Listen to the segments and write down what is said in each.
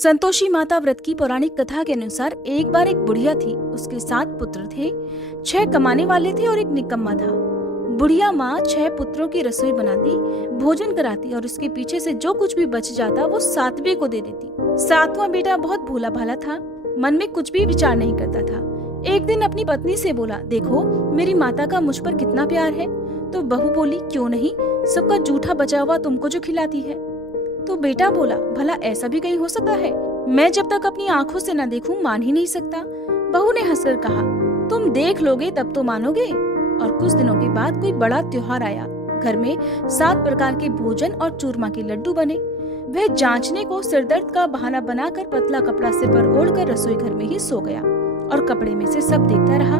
संतोषी माता व्रत की पौराणिक कथा के अनुसार एक बार एक बुढ़िया थी। उसके 7 पुत्र थे। 6 कमाने वाले थे और एक निकम्मा था। बुढ़िया माँ 6 पुत्रों की रसोई बनाती, भोजन कराती और उसके पीछे से जो कुछ भी बच जाता वो 7वें को दे देती। 7वां बेटा बहुत भोला भाला था, मन में कुछ भी विचार नहीं करता था। एक दिन अपनी पत्नी से बोला, देखो मेरी माता का मुझ पर कितना प्यार है। तो बहू बोली, क्यों नहीं, सबका जूठा बचा हुआ तुमको जो खिलाती है। तो बेटा बोला, भला ऐसा भी कहीं हो सकता है, मैं जब तक अपनी आंखों से न देखूं मान ही नहीं सकता। बहू ने हंसकर कहा, तुम देख लोगे तब तो मानोगे। और कुछ दिनों के बाद कोई बड़ा त्योहार आया। घर में 7 प्रकार के भोजन और चूरमा के लड्डू बने। वह जांचने को सिरदर्द का बहाना बनाकर पतला कपड़ा सिर पर ओढ़कर रसोई घर में ही सो गया और कपड़े में से सब देखता रहा।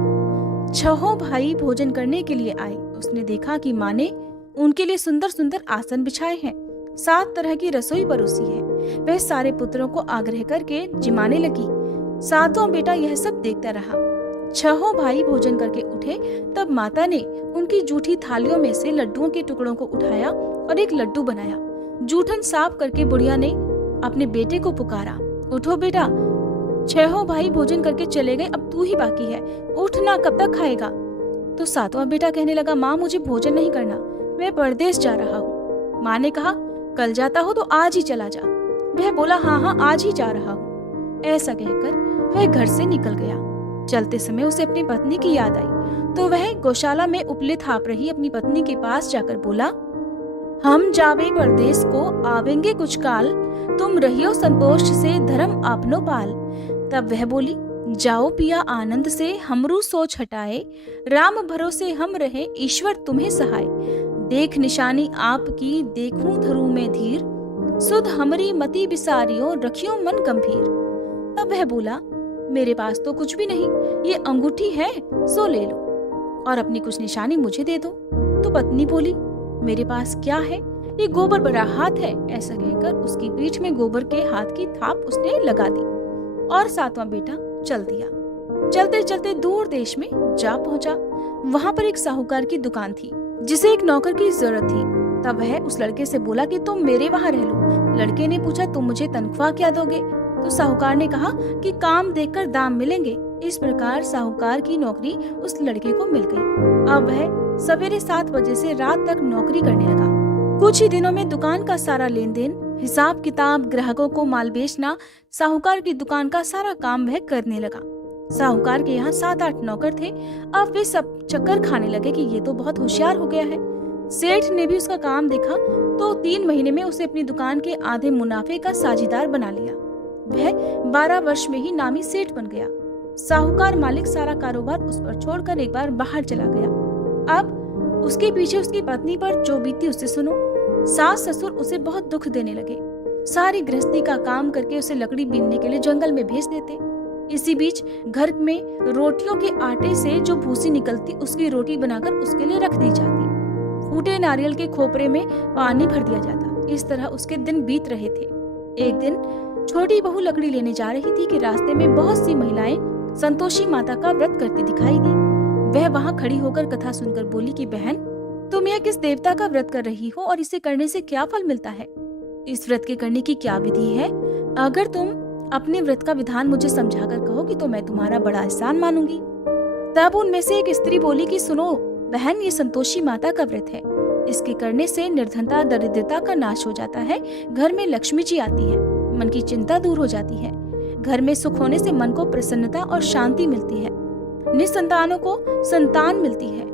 6 भाई भोजन करने के लिए आए। उसने देखा कि माँ ने उनके लिए सुंदर सुंदर आसन बिछाए हैं, 7 तरह की रसोई परोसी है। वह सारे पुत्रों को आग्रह करके जिमाने लगी। 7वां बेटा यह सब देखता रहा। 6 भाई भोजन करके उठे, तब माता ने उनकी जूठी थालियों में से लड्डुओं के टुकड़ों को उठाया और एक लड्डू बनाया। जूठन साफ करके बुढ़िया ने अपने बेटे को पुकारा, उठो बेटा, 6 भाई भोजन करके चले गए, अब तू ही बाकी है, उठना, कब तक खाएगा। तो 7वां बेटा कहने लगा, माँ मुझे भोजन नहीं करना, मैं परदेश जा रहा हूँ। माँ ने कहा, कल जाता हो तो आज ही चला जा। वह बोला, हाँ आज ही जा रहा हूँ। ऐसा कहकर वह घर से निकल गया। चलते समय उसे अपनी पत्नी की याद आई, तो वह गौशाला में उपले थाप रही अपनी पत्नी के पास जाकर बोला, हम जावे परदेश को, आवेंगे कुछ काल, तुम रहियो संतोष से, धर्म आपनो पाल। तब वह बोली, जाओ पिया आनंद से, हमरू सोच हटाए, राम भरोसे हम रहे, ईश्वर तुम्हें सहाय। देख निशानी आपकी, देखूं धरू में धीर, सुध हमरी मति बिसारियो, रखियो मन गंभीर। तब वह बोला, मेरे पास तो कुछ भी नहीं, ये अंगूठी है सो ले लो और अपनी कुछ निशानी मुझे दे दो। तो पत्नी बोली, मेरे पास क्या है, ये गोबर भरा हाथ है। ऐसा कहकर उसकी पीठ में गोबर के हाथ की थाप उसने लगा दी और 7वां बेटा चल दिया। चलते चलते दूर देश में जा पहुंचा। वहां पर एक साहूकार की दुकान थी जिसे एक नौकर की जरूरत थी। तब वह उस लड़के से बोला कि तुम मेरे वहां रह लो। लड़के ने पूछा, तुम मुझे तनख्वाह क्या दोगे। तो साहूकार ने कहा कि काम देखकर दाम मिलेंगे। इस प्रकार साहूकार की नौकरी उस लड़के को मिल गई। अब वह सवेरे 7 बजे से रात तक नौकरी करने लगा। कुछ ही दिनों में दुकान का सारा लेन देन, हिसाब किताब, ग्राहकों को माल बेचना, साहूकार की दुकान का सारा काम वह करने लगा। साहूकार के यहाँ 7-8 नौकर थे। अब वे सब चक्कर खाने लगे कि ये तो बहुत होशियार हो गया है। सेठ ने भी उसका काम देखा तो 3 महीने में उसे अपनी दुकान के आधे मुनाफे का साझीदार बना लिया। वह 12 वर्ष में ही नामी सेठ बन गया। साहूकार मालिक सारा कारोबार उस पर छोड़कर एक बार बाहर चला गया। अब उसके पीछे उसकी पत्नी पर जो बीती उसे सुनो। सास ससुर उसे बहुत दुख देने लगे। सारी गृहस्थी का काम करके उसे लकड़ी बीनने के लिए जंगल में भेज देते। इसी बीच घर में रोटियों के आटे से जो भूसी निकलती उसकी रोटी बनाकर उसके लिए रख दी जाती। फूटे नारियल के खोपरे में पानी भर दिया जाता। इस तरह उसके दिन बीत रहे थे। एक दिन छोटी बहू लकड़ी लेने जा रही थी कि रास्ते में बहुत सी महिलाएं संतोषी माता का व्रत करती दिखाई दी। वह वहां खड़ी होकर कथा सुनकर बोली कि बहन, तुम यह किस देवता का व्रत कर रही हो और इसे करने से क्या फल मिलता है? इस व्रत के करने की क्या विधि है? अगर तुम अपने व्रत का विधान मुझे समझाकर कहोगी तो मैं तुम्हारा बड़ा एहसान मानूंगी। तब उनमें से एक स्त्री बोली कि सुनो बहन, ये संतोषी माता का व्रत है। इसके करने से निर्धनता दरिद्रता का नाश हो जाता है, घर में लक्ष्मी जी आती है, मन की चिंता दूर हो जाती है, घर में सुख होने से मन को प्रसन्नता और शांति मिलती है, निसंतानों को संतान मिलती है,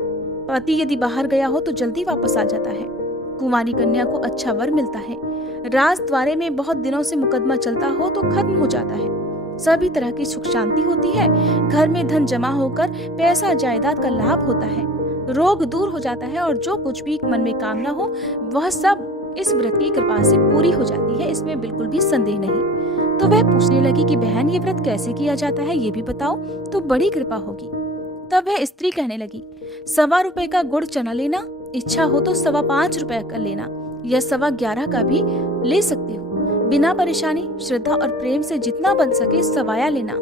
पति यदि बाहर गया हो तो जल्दी वापस आ जाता है, कुंवारी कन्या को अच्छा वर मिलता है, राज द्वारे में बहुत दिनों से मुकदमा चलता हो तो खत्म हो जाता है, सभी तरह की सुख शांति होती है, घर में धन जमा होकर पैसा जायदाद का लाभ होता है, रोग दूर हो जाता है और जो कुछ भी मन में कामना हो वह सब इस व्रत की कृपा से पूरी हो जाती है, इसमें बिल्कुल भी संदेह नहीं। तो वह पूछने लगी कि बहन, ये व्रत कैसे किया जाता है, ये भी बताओ तो बड़ी कृपा होगी। तब वह स्त्री कहने लगी, 1.25 रुपए का गुड़ चना लेना, इच्छा हो तो 5.25 रुपए का लेना या 11.25 का भी ले सकते हो। बिना परेशानी, श्रद्धा और प्रेम से जितना बन सके सवाया लेना।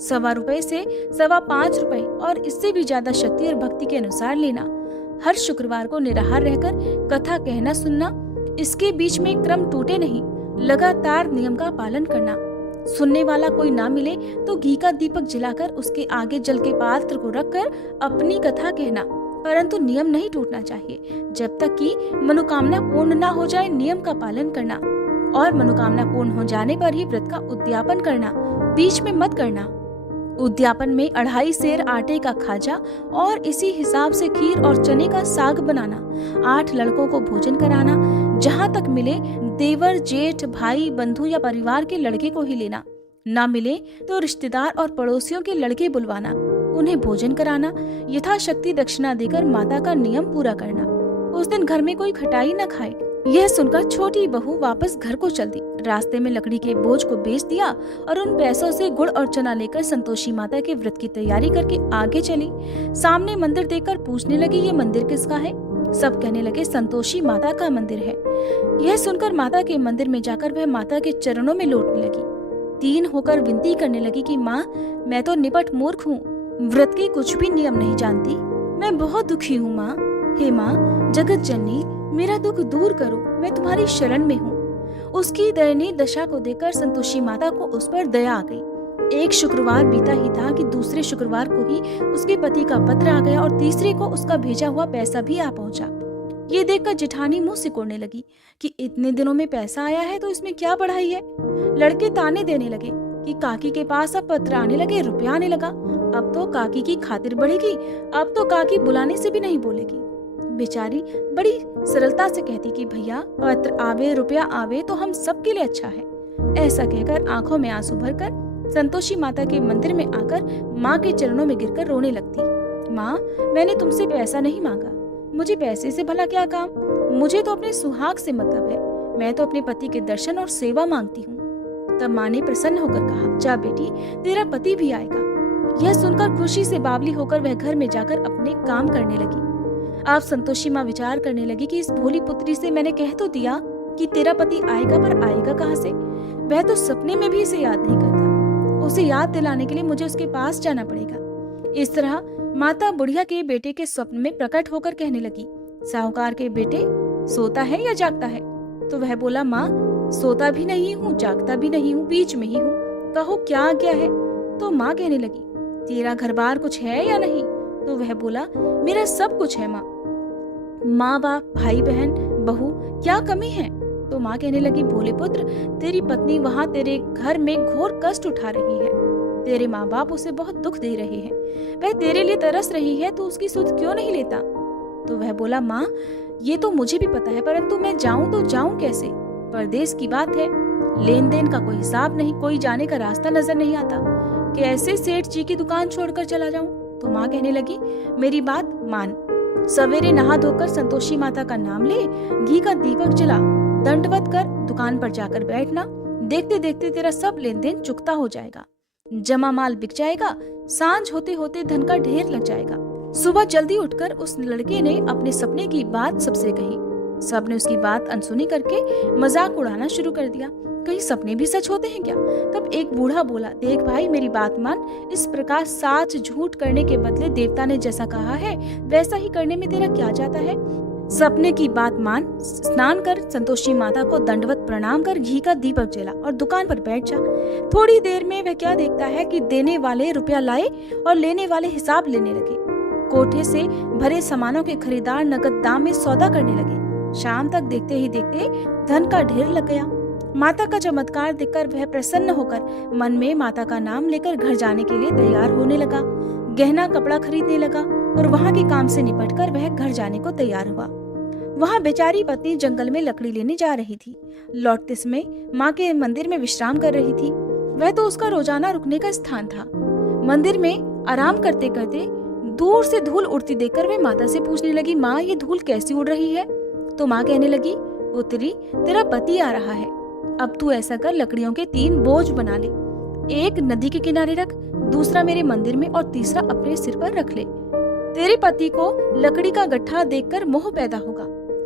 1.25 रुपए से 5.25 रुपए और इससे भी ज्यादा शक्ति और भक्ति के अनुसार लेना। हर शुक्रवार को निराहार रहकर कथा कहना सुनना। इसके बीच में क्रम टूटे नहीं, लगातार नियम का पालन करना। सुनने वाला कोई ना मिले तो घी का दीपक जलाकर उसके आगे जल के पात्र को रखकर अपनी कथा कहना, परंतु नियम नहीं टूटना चाहिए। जब तक कि मनोकामना पूर्ण ना हो जाए नियम का पालन करना, और मनोकामना पूर्ण हो जाने पर ही व्रत का उद्यापन करना, बीच में मत करना। उद्यापन में 2.5 सेर आटे का खाजा और इसी हिसाब से खीर और चने का साग बनाना, 8 लड़कों को भोजन कराना, जहाँ तक मिले देवर, जेठ, भाई, बंधु या परिवार के लड़के को ही लेना, ना मिले तो रिश्तेदार और पड़ोसियों के लड़के बुलवाना, उन्हें भोजन कराना, यथाशक्ति दक्षिणा देकर माता का नियम पूरा करना। उस दिन घर में कोई खटाई न खाए। यह सुनकर छोटी बहू वापस घर को चल दी। रास्ते में लकड़ी के बोझ को बेच दिया और उन पैसों से गुड़ और चना लेकर संतोषी माता के व्रत की तैयारी करके आगे चली। सामने मंदिर देखकर पूछने लगी, ये मंदिर किसका है? सब कहने लगे संतोषी माता का मंदिर है। यह सुनकर माता के मंदिर में जाकर वह माता के चरणों में लौटने लगी। दीन होकर विनती करने लगी कि माँ, मैं तो निपट मूर्ख हूँ, व्रत के कुछ भी नियम नहीं जानती, मैं बहुत दुखी हूँ माँ। हे माँ जगत जननी, मेरा दुख दूर करो, मैं तुम्हारी शरण में हूँ। उसकी दयनीय दशा को देखकर संतोषी माता को उस पर दया आ गई। एक शुक्रवार बीता ही था कि दूसरे शुक्रवार को ही उसके पति का पत्र आ गया और तीसरे को उसका भेजा हुआ पैसा भी आ पहुंचा। ये देखकर जेठानी मुंह सिकोड़ने लगी कि इतने दिनों में पैसा आया है तो इसमें क्या बढ़ाई है। लड़के ताने देने लगे कि काकी के पास अब पत्र आने लगे, रुपया आने लगा, अब तो काकी की खातिर बढ़ेगी, अब तो काकी बुलाने से भी नहीं बोलेगी। बेचारी बड़ी सरलता से कहती कि भैया पत्र आवे, रुपया आवे तो हम सबके लिए अच्छा है। ऐसा कहकर आंखों में आंसू भरकर संतोषी माता के मंदिर में आकर माँ के चरणों में गिरकर रोने लगती। माँ, मैंने तुमसे पैसा नहीं मांगा, मुझे पैसे से भला क्या काम, मुझे तो अपने सुहाग से मतलब है, मैं तो अपने पति के दर्शन और सेवा मांगती हूँ। तब माँ ने प्रसन्न होकर कहा, जा बेटी, तेरा पति भी आएगा। यह सुनकर खुशी से बावली होकर वह घर में जाकर अपने काम करने लगी। अब संतोषी माँ विचार करने लगी कि इस भोली पुत्री से मैंने कह तो दिया कि तेरा पति आएगा, पर आएगा कहाँ से? वह तो सपने में भी इसे याद नहीं करता। उसे याद दिलाने के लिए मुझे उसके पास जाना पड़ेगा। इस तरह माता बुढ़िया के बेटे के स्वप्न में प्रकट होकर कहने लगी, साहूकार के बेटे, सोता है या जागता है? तो वह बोला, माँ, सोता भी नहीं हूँ, जागता भी नहीं हूँ, बीच में ही हूँ, कहो क्या आज्ञा है? तो माँ कहने लगी, तेरा घर बार कुछ है या नहीं? तो वह बोला, मेरा सब कुछ है माँ, माँ बाप, भाई बहन, बहू, क्या कमी है? तो माँ कहने लगी, भोले पुत्र, तेरी पत्नी वहाँ तेरे घर में घोर कष्ट उठा रही है, तेरे माँ बाप उसे बहुत दुख दे रहे हैं, वह तेरे लिए तरस रही है, तो उसकी सुध क्यों नहीं लेता? तो वह बोला, माँ, ये तो मुझे भी पता है, परंतु मैं जाऊं तो जाऊं कैसे? परदेश की बात है, लेन देन का कोई हिसाब नहीं, कोई जाने का रास्ता नजर नहीं आता, कैसे सेठ जी की दुकान छोड़कर चला जाऊं? तो माँ कहने लगी, मेरी बात मान, सवेरे नहा धोकर संतोषी माता का नाम ले, घी का दीपक जला, दंडवत कर दुकान पर जाकर बैठना, देखते देखते तेरा सब लेन देन चुकता हो जाएगा, जमा माल बिक जाएगा, सांझ होते होते धन का ढेर लग जाएगा। सुबह जल्दी उठकर उस लड़के ने अपने सपने की बात सबसे कही। सबने उसकी बात अनसुनी करके मजाक उड़ाना शुरू कर दिया, कहीं सपने भी सच होते हैं क्या? तब एक बूढ़ा बोला, देख भाई, मेरी बात मान, इस प्रकार साच झूठ करने के बदले देवता ने जैसा कहा है वैसा ही करने में तेरा क्या जाता है? सपने की बात मान, स्नान कर, संतोषी माता को दंडवत प्रणाम कर, घी का दीपक जला और दुकान पर बैठ जा। थोड़ी देर में वह क्या देखता है कि देने वाले रुपया लाए और लेने वाले हिसाब लेने लगे। कोठे से भरे सामानों के खरीदार नगद दाम में सौदा करने लगे। शाम तक देखते ही देखते धन का ढेर लग गया। माता का चमत्कार देखकर वह प्रसन्न होकर मन में माता का नाम लेकर घर जाने के लिए तैयार होने लगा। गहना कपड़ा खरीदने लगा और वहाँ के काम से निपटकर वह घर जाने को तैयार हुआ। वहाँ बेचारी पत्नी जंगल में लकड़ी लेने जा रही थी। लौटते समय माँ के मंदिर में विश्राम कर रही थी। वह तो उसका रोजाना रुकने का स्थान था। मंदिर में आराम करते करते दूर से धूल उड़ती देखकर वह माता से पूछने लगी, माँ, ये धूल कैसी उड़ रही है? तो माँ कहने लगी, पुत्री, तेरा पति आ रहा है, अब तू ऐसा कर, लकड़ियों के 3 बोझ बना ले, एक नदी के किनारे रख, दूसरा मेरे मंदिर में और तीसरा अपने सिर पर रख ले। तेरे पति को लकड़ी का गट्ठा देखकर मोह पैदा होगा,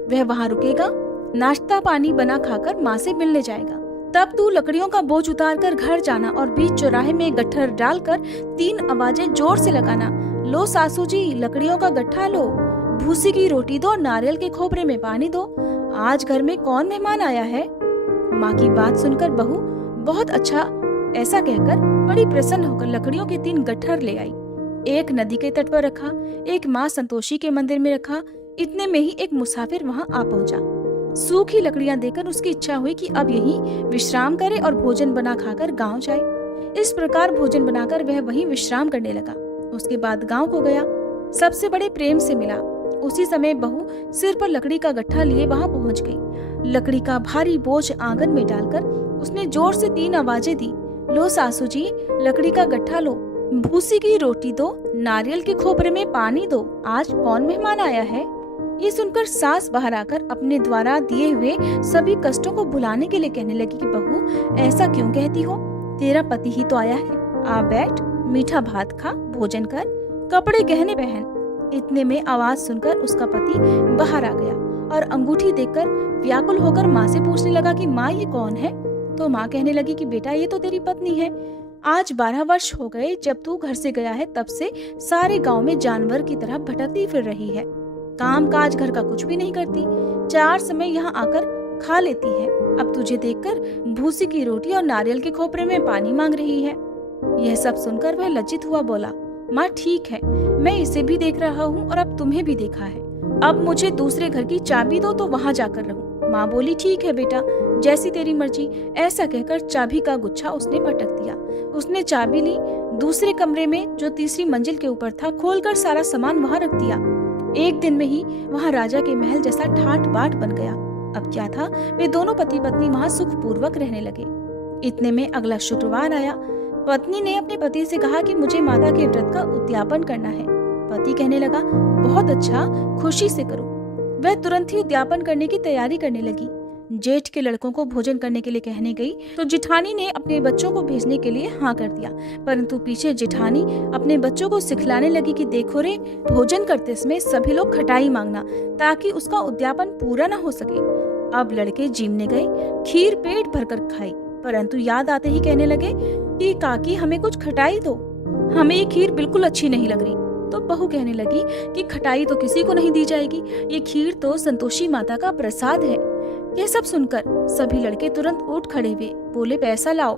वह वहाँ रुकेगा, नाश्ता पानी बना खाकर माँ से मिलने जाएगा। तब तू लकड़ियों का बोझ उतार कर घर जाना और बीच चौराहे में गट्ठर डालकर 3 आवाजें जोर से लगाना, लो सासू जी, लकड़ियों का गट्ठा लो, भूसी की रोटी दो, नारियल के खोपरे में पानी दो, आज घर में कौन मेहमान आया है? माँ की बात सुनकर बहू बहुत अच्छा ऐसा कहकर बड़ी प्रसन्न होकर लकड़ियों के 3 गट्ठर ले आई। एक नदी के तट पर रखा, एक माँ संतोषी के मंदिर में रखा। इतने में ही एक मुसाफिर वहाँ आ पहुँचा। सूखी लकड़ियां देकर उसकी इच्छा हुई कि अब यहीं विश्राम करे और भोजन बना खाकर गांव जाए। इस प्रकार भोजन बनाकर वह वहीं विश्राम करने लगा। उसके बाद गांव को गया, सबसे बड़े प्रेम से मिला। उसी समय बहू सिर पर लकड़ी का गट्ठा लिए वहां पहुंच गई। लकड़ी का भारी बोझ आंगन में डालकर उसने जोर से 3 आवाजें दी। लो सासू जी, लकड़ी का गट्ठा लो, भूसी की रोटी दो, नारियल के खोपरे में पानी दो, आज कौन मेहमान आया है। ये सुनकर सास बाहर आकर अपने द्वारा दिए हुए सभी कष्टों को भुलाने के लिए कहने लगी कि बहू ऐसा क्यों कहती हो, तेरा पति ही तो आया है, आ बैठ, मीठा भात खा, भोजन कर, कपड़े गहने पहन। इतने में आवाज सुनकर उसका पति बाहर आ गया और अंगूठी देखकर व्याकुल होकर माँ से पूछने लगा कि माँ ये कौन है। तो माँ कहने लगी कि बेटा ये तो तेरी पत्नी है। आज 12 वर्ष हो गए जब तू घर से गया है, तब से सारे गांव में जानवर की तरह भटकती फिर रही है। काम काज घर का कुछ भी नहीं करती, 4 समय यहाँ आकर खा लेती है। अब तुझे देखकर भूसी की रोटी और नारियल के खोपरे में पानी मांग रही है। यह सब सुनकर वह लज्जित हुआ, बोला माँ ठीक है, मैं इसे भी देख रहा हूँ और अब तुम्हें भी देखा है। अब मुझे दूसरे घर की चाबी दो तो वहाँ जाकर रहूँ। माँ बोली ठीक है बेटा, जैसी तेरी मर्जी। ऐसा कहकर चाबी का गुच्छा उसने पटक दिया। उसने चाबी ली, दूसरे कमरे में जो तीसरी मंजिल के ऊपर था खोलकर सारा सामान वहाँ रख दिया। एक दिन में ही वहाँ राजा के महल जैसा ठाट बाट बन गया। अब क्या था, वे दोनों पति पत्नी वहाँ सुख पूर्वक रहने लगे। इतने में अगला शुक्रवार आया। पत्नी ने अपने पति से कहा कि मुझे माता के व्रत का उद्यापन करना है। पति कहने लगा बहुत अच्छा, खुशी से करो। वह तुरंत ही उद्यापन करने की तैयारी करने लगी। जेठ के लड़कों को भोजन करने के लिए कहने गई तो जिठानी ने अपने बच्चों को भेजने के लिए हाँ कर दिया, परंतु पीछे जिठानी अपने बच्चों को सिखलाने लगी कि देखो रे, भोजन करते समय सभी लोग खटाई मांगना ताकि उसका उद्यापन पूरा न हो सके। अब लड़के जीमने गए, खीर पेट भरकर खाई, परंतु याद आते ही कहने लगे कि काकी हमें कुछ खटाई दो, हमें ये खीर बिल्कुल अच्छी नहीं लग रही। तो बहू कहने लगी कि खटाई तो किसी को नहीं दी जाएगी, ये खीर तो संतोषी माता का प्रसाद है। यह सब सुनकर सभी लड़के तुरंत उठ खड़े हुए, बोले पैसा लाओ।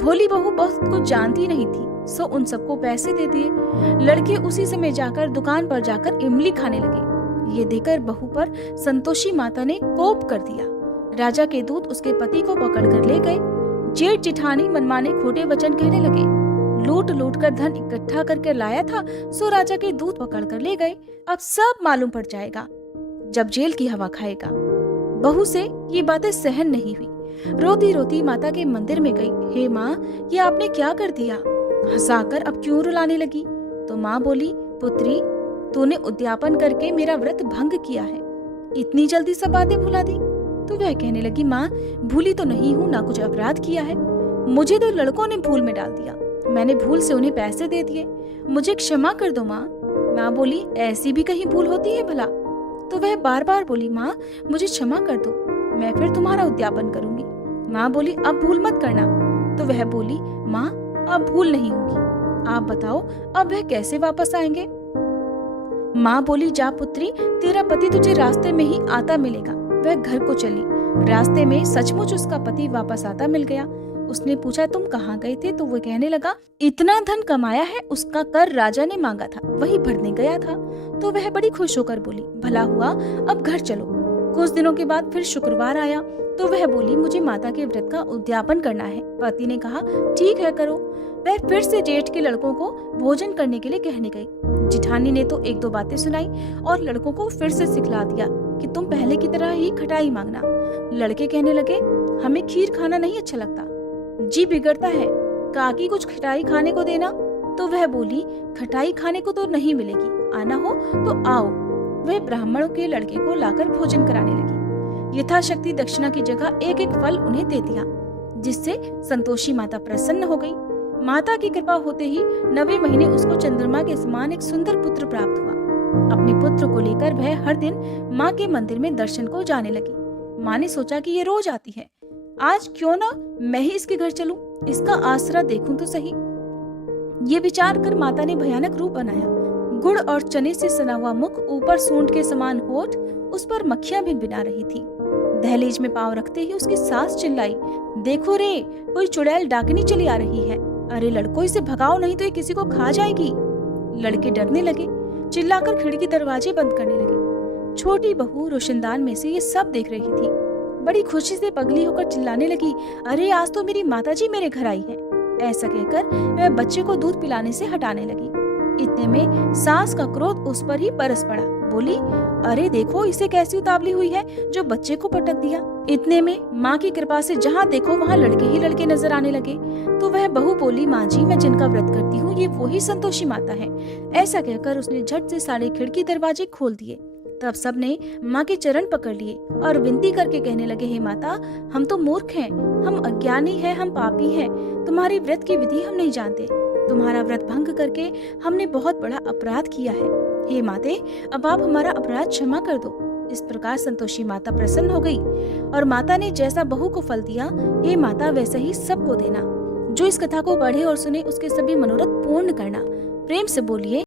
भोली बहू बहुत कुछ जानती नहीं थी, सो उन सबको पैसे दे दिए। लड़के उसी समय जाकर दुकान पर जाकर इमली खाने लगे। ये देखकर बहू पर संतोषी माता ने कोप कर दिया। राजा के दूत उसके पति को पकड़कर ले गए। जेठ जिठानी मनमाने खोटे वचन कहने लगे। लूट लूट कर धन इकट्ठा करके लाया था, सो राजा के दूत पकड़ कर ले गए। अब सब मालूम पड़ जाएगा जब जेल की हवा खाएगा। बहू से ये बातें सहन नहीं हुई। रोती रोती माता के मंदिर में गई। हे माँ, ये आपने क्या कर दिया? हंसाकर अब क्यों रुलाने लगी? तो माँ बोली, पुत्री, तूने उद्यापन करके मेरा व्रत भंग किया है, इतनी जल्दी सब बातें भुला दी। तो वह कहने लगी, माँ भूली तो नहीं हूँ, ना कुछ अपराध किया है, मुझे तो लड़कों ने भूल में डाल दिया, मैंने भूल से उन्हें पैसे दे दिए, मुझे क्षमा कर दो माँ। माँ बोली, ऐसी भी कहीं भूल होती है भला? तो वह बार बार बोली, माँ मुझे क्षमा कर दो, मैं फिर तुम्हारा उद्यापन करूंगी। माँ बोली, अब भूल मत करना। तो वह बोली, माँ अब भूल नहीं होगी, आप बताओ अब वह कैसे वापस आएंगे? माँ बोली, जा पुत्री, तेरा पति तुझे रास्ते में ही आता मिलेगा। वह घर को चली। रास्ते में सचमुच उसका पति वापस आता मिल गया। उसने पूछा, तुम कहाँ गए थे? तो वो कहने लगा, इतना धन कमाया है, उसका कर राजा ने मांगा था, वही भरने गया था। तो वह बड़ी खुश होकर बोली, भला हुआ, अब घर चलो। कुछ दिनों के बाद फिर शुक्रवार आया तो वह बोली, मुझे माता के व्रत का उद्यापन करना है। पति ने कहा, ठीक है करो। वह फिर से जेठ के लड़कों को भोजन करने के लिए कहने गई। जिठानी ने तो 1-2 बातें सुनाई और लड़कों को फिर से सिखला दिया कि तुम पहले की तरह ही खटाई मांगना। लड़के कहने लगे, हमें खीर खाना नहीं अच्छा लगता, जी बिगड़ता है, काकी कुछ खटाई खाने को देना। तो वह बोली, खटाई खाने को तो नहीं मिलेगी, आना हो तो आओ। वह ब्राह्मणों के लड़के को लाकर भोजन कराने लगी। यथाशक्ति दक्षिणा की जगह 1-1 फल उन्हें दे दिया, जिससे संतोषी माता प्रसन्न हो गई। माता की कृपा होते ही 9वें महीने उसको चंद्रमा के समान एक सुंदर पुत्र प्राप्त हुआ। अपने पुत्र को लेकर वह हर दिन माँ के मंदिर में दर्शन को जाने लगी। माँ ने सोचा कि ये रोज आती है, आज क्यों ना मैं ही इसके घर चलूं, इसका आसरा देखूं तो सही। ये विचार कर माता ने भयानक रूप बनाया। गुड़ और चने से सना हुआ मुख, ऊपर सूंड के समान होठ, उस पर मक्खियां भिनभिना रही थी। दहलीज में पांव रखते ही उसकी सास चिल्लाई, देखो रे, कोई चुड़ैल डाकनी चली आ रही है। अरे लड़को, इसे भगाओ नहीं तो ये किसी को खा जाएगी। लड़के डरने लगे, चिल्लाकर खिड़की दरवाजे बंद करने लगे। छोटी बहू रोशनदान में से ये सब देख रही थी। बड़ी खुशी से पगली होकर चिल्लाने लगी, अरे आज तो मेरी माताजी मेरे घर आई है। ऐसा कहकर वह बच्चे को दूध पिलाने से हटाने लगी। इतने में सास का क्रोध उस पर ही बरस पड़ा। बोली, अरे देखो इसे कैसी उतावली हुई है जो बच्चे को पटक दिया। इतने में माँ की कृपा से जहाँ देखो वहाँ लड़के ही लड़के नजर आने लगे। तो वह बहू बोली, माँ जी, मैं जिनका व्रत करती हूँ ये वही संतोषी माता है। ऐसा कहकर उसने झट से सारे खिड़की दरवाजे खोल दिए। तब सबने माँ के चरण पकड़ लिए और विनती करके कहने लगे, हे माता, हम तो मूर्ख हैं, हम अज्ञानी हैं, हम पापी हैं, तुम्हारी व्रत की विधि हम नहीं जानते। तुम्हारा व्रत भंग करके हमने बहुत बड़ा अपराध किया है। हे माते, अब आप हमारा अपराध क्षमा कर दो। इस प्रकार संतोषी माता प्रसन्न हो गई और माता ने जैसा बहू को फल दिया, हे माता, वैसा ही सबको देना। जो इस कथा को पढ़े और सुने उसके सभी मनोरथ पूर्ण करना। प्रेम से बोलिए।